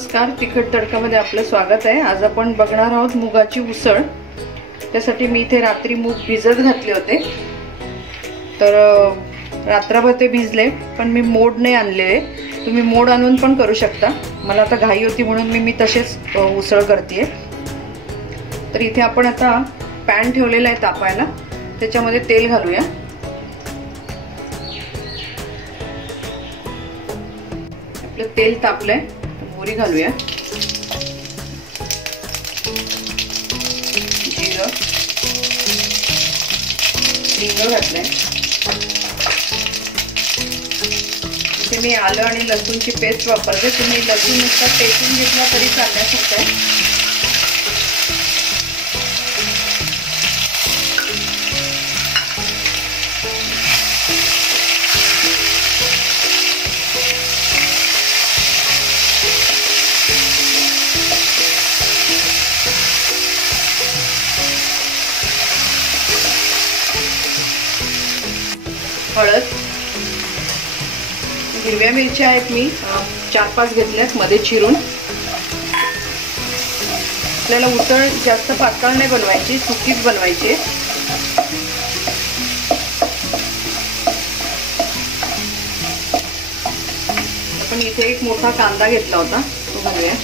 नमस्कार, तिखट तडकामध्ये आपलं स्वागत आहे। आज आपण बघणार आहोत मुगाची उसळ। त्यासाठी मी इथे रात्री मूग भिजत घातले होते, तर रात्रभर ते भिजले, पण मी मोड नाही आणले। तुम्ही मोड आणून पण करू शकता। मला आता घाई होती म्हणून मी तसेच उसळ करतेय। तर इथे आपण आता पॅन ठेवलेला आहे तापायला, त्याच्यामध्ये तेल घालूया। आपलं तेल तापलंय, मोहरी घालूया, जिरं, हिंग घातलंय। इथे मी आलं आणि लसूणची पेस्ट वापरते। तुम्ही लसूण नुसता टेचून घेतला तरी चालण्यासारखं आहे। हळद, हिरव्या मिरच्या आहेत, मी 4-5 घेतल्यात मध्ये चिरून। आपल्याला उसळ जास्त पातळ नाही बनवायची, सुकीच बनवायची। आपण इथे एक मोठा कांदा घेतला होता, तो घालूया।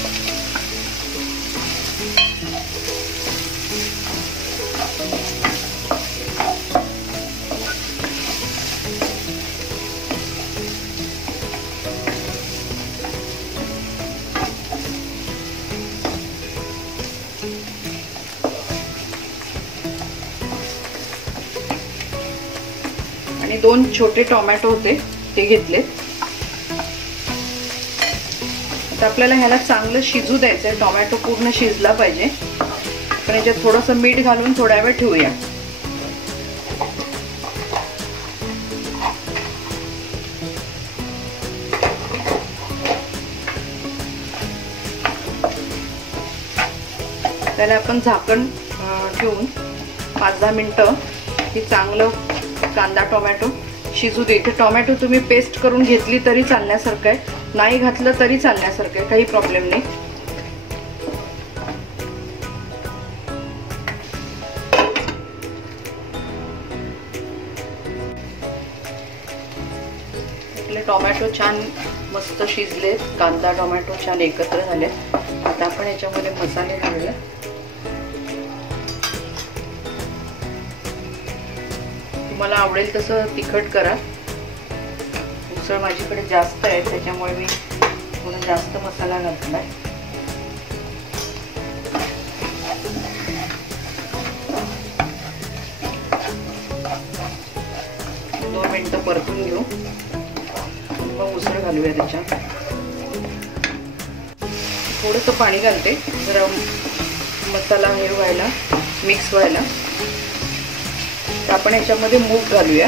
आणि 2 छोटे टोमॅटो होते, ते घेतले। आता आपल्याला ह्याला चांगलं शिजू द्यायचंय, टोमॅटो पूर्ण शिजला पाहिजे। पण याच्यात थोडंसं मीठ घालून थोड्या वेळ ठेवूया। त्याला आपण झाकण ठेवून 5-10 मिनिटं ही चांगलं कांदा टोमॅटो शिजू दे। इथे टोमॅटो तुम्ही पेस्ट करून घेतली तरी चालण्यासारखं आहे, नाही घातलं तरी चालण्यासारखं आहे, काही प्रॉब्लेम नाही। आपले टोमॅटो छान मस्त शिजले, कांदा टोमॅटो छान एकत्र झाले। आता आपण याच्यामध्ये मसाले घालूया। तुम्हाला आवडेल तसं तिखट करा। उसळ माझ्याकडे जास्त आहे, त्याच्यामुळे मी थोडा जास्त मसाला घातलाय। दोन मिनिटं परतून घेऊ, मग उसळ घालूया त्याच्यात। थोडंसं पाणी घालते जरा मसाला हे व्हायला, मिक्स व्हायला। तर आपण याच्यामध्ये मूग घालूया।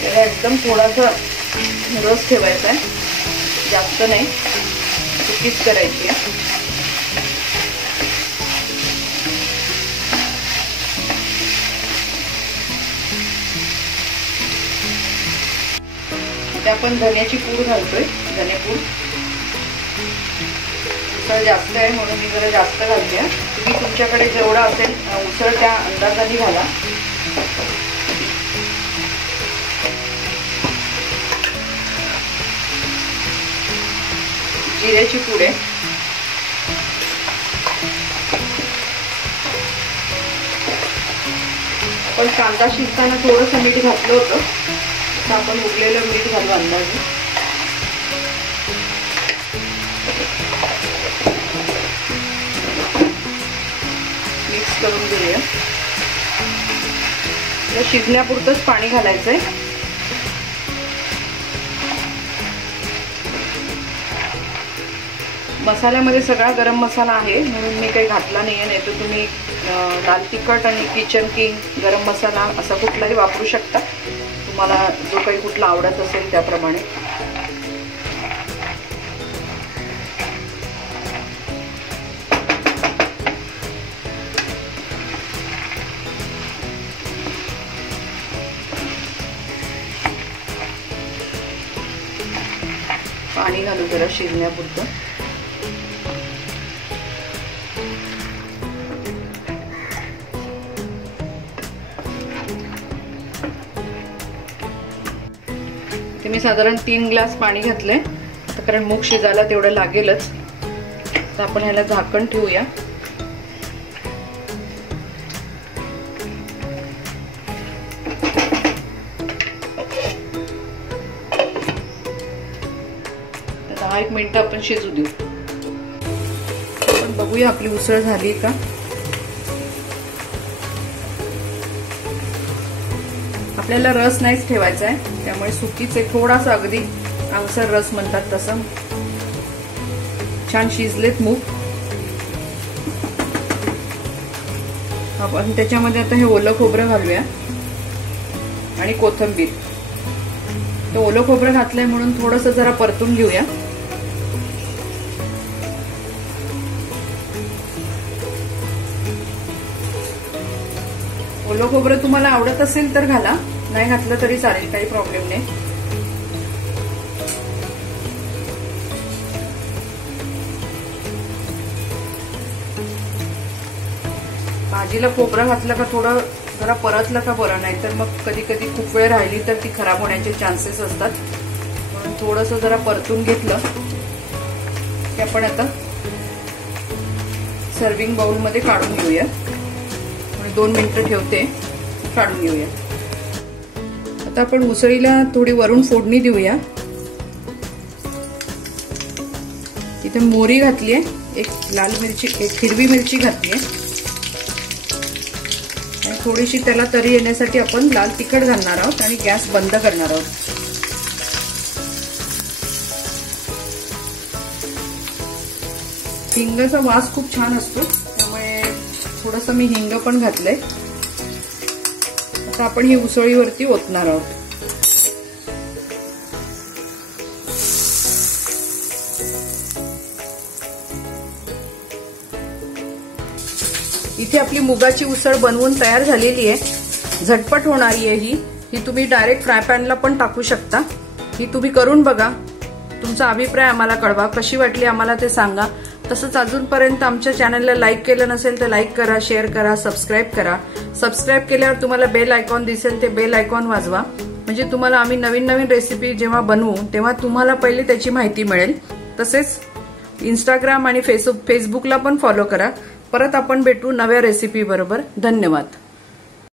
त्याला एकदम थोडासा रस ठेवायचा आहे, जास्त नाही, सुकीच करायची आहे। इथे आपण धन्याची पूड घालतोय, धनेपूड। उसळ जास्त आहे म्हणून मी जरा जास्त घालते। तुम्ही तुमच्याकडे जेवढा असेल उसळ त्या अंदाजाने घाला। जिऱ्याची पूड आहे, आपण कांदा शिजताना थोडंसं मीठ घातलं होतं, तर आपण उरलेलं मीठ घालू अंदाजे। मिक्स करून घेऊया। शिजण्यापुरतंच पाणी घालायचंय। मसाल्यामध्ये सगळा गरम मसाला आहे म्हणून मी काही घातला नाहीये, नाही तर तुम्ही लाल तिखट आणि किचन किंग गरम मसाला असा कुठलाही वापरू शकता, तुम्हाला जो काही कुठला आवडत असेल त्याप्रमाणे. पाणी घालू जरा शिजण्यापुरतं. मी साधारण 3 ग्लास पाणी घातलंय, कारण मूग शिजायला तेवढं लागेलच. तर आपण ह्याला झाकण ठेवूया. तर 10 मिनिटं आपण शिजू देऊ. आपण बघूया आपली उसळ झाली का. आपल्याला रस नाहीच ठेवायचा आहे, त्यामुळे सुकीच आहे, थोडासा अगदी आंगसर रस म्हणतात तसं. छान शिजलेत मूग. आपण त्याच्यामध्ये आता हे ओलं खोबरं घालूया आणि कोथिंबीर. तर ओलं खोबरं घातलंय म्हणून थोडंसं जरा परतून घेऊया. ओलं खोबरं तुम्हाला आवडत असेल तर घाला, नाही घातलं तरी चालेल, काही प्रॉब्लेम नाही. भाजीला खोबरं घातलं का थोडं जरा परतलं का बरं, नाही तर मग कधी कधी खूप वेळ राहिली तर ती खराब होण्याचे चान्सेस असतात. म्हणून थोडंसं जरा परतून घेतलं की आपण आता सर्विंग बाउल मध्ये काढून घेऊया. 2 मिनिटं ठेवते, काढून घेऊया. आता आपण उसळीला थोडी वरून फोडणी देऊया. इथे मोहरी घातलीये, एक लाल मिरची, एक हिरवी मिरची घातलीये आणि थोडीशी त्याला तरी येण्यासाठी आपण लाल तिखट घालणार आहोत आणि गॅस बंद करणार आहोत. हिंगाचा वास खूप छान असतो, त्यामुळे थोडंसं मी हिंग पण घातलंय. आता आपण ही उसळीवरती ओतणार आहोत. इथे आपली मुगाची उसळ बनवून तयार झालेली आहे. झटपट होणारी आहे ही तुम्ही डायरेक्ट फ्राय पॅनला पण टाकू शकता. ही तुम्ही करून बघा, तुमचा अभिप्राय आम्हाला कळवा, कशी वाटली आम्हाला ते सांगा. तसंच अजूनपर्यंत आमच्या चॅनलला लाईक केलं नसेल तर लाईक करा, शेअर करा, सबस्क्राईब करा. सबस्क्राईब केल्यावर तुम्हाला बेल आयकॉन दिसेल, ते बेल आयकॉन वाजवा, म्हणजे तुम्हाला आम्ही नवीन नवीन रेसिपी जेव्हा बनवू तेव्हा तुम्हाला पहिले त्याची माहिती मिळेल. तसेच इंस्टाग्राम आणि फेसबुकला पण फॉलो करा. परत आपण भेटू नव्या रेसिपी बरोबर. धन्यवाद.